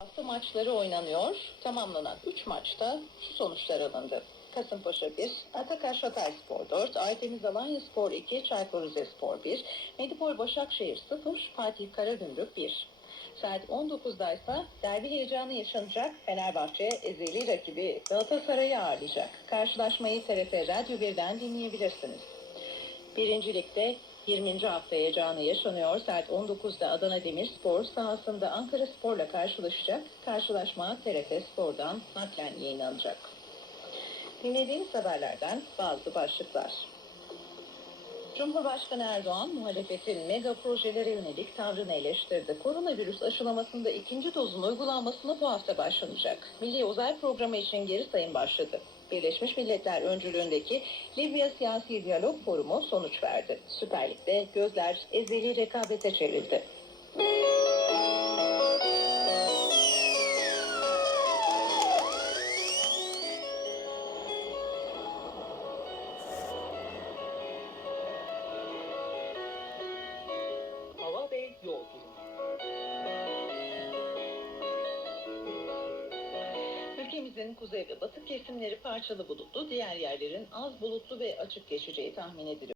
Hafta maçları oynanıyor. Tamamlanan 3 maçta şu sonuçlar alındı. Kasımpaşa 1, Atakaş Hatay Spor 4, Aytemiz Alanya Spor 2, Çaykur Rizespor 1, Medipol Başakşehir 0, Fatih Karagümrük 1. Saat 19'da ise derbi heyecanı yaşanacak. Fenerbahçe ezeli rakibi Galatasaray'ı ağırlayacak. Karşılaşmayı TRT Radyo 1'den dinleyebilirsiniz. Birincilikte 20. hafta heyecanı yaşanıyor. Saat 19'da Adana Demirspor sahasında Ankara Spor'la karşılaşacak. Karşılaşma TRT Spor'dan naklen yayınlanacak. Dinlediğiniz haberlerden bazı başlıklar. Cumhurbaşkanı Erdoğan muhalefetin mega projelere yönelik tavrını eleştirdi. Koronavirüs aşılamasında ikinci dozun uygulanmasına bu hafta başlanacak. Milli Uzay Programı için geri sayım başladı. Birleşmiş Milletler öncülüğündeki Libya Siyasi Diyalog Forumu sonuç verdi. Süper Lig'de gözler ezeli rekabete çevrildi. Ülkemizin kuzey ve batı kesimleri parçalı bulutlu, diğer yerlerin az bulutlu ve açık geçeceği tahmin ediliyor.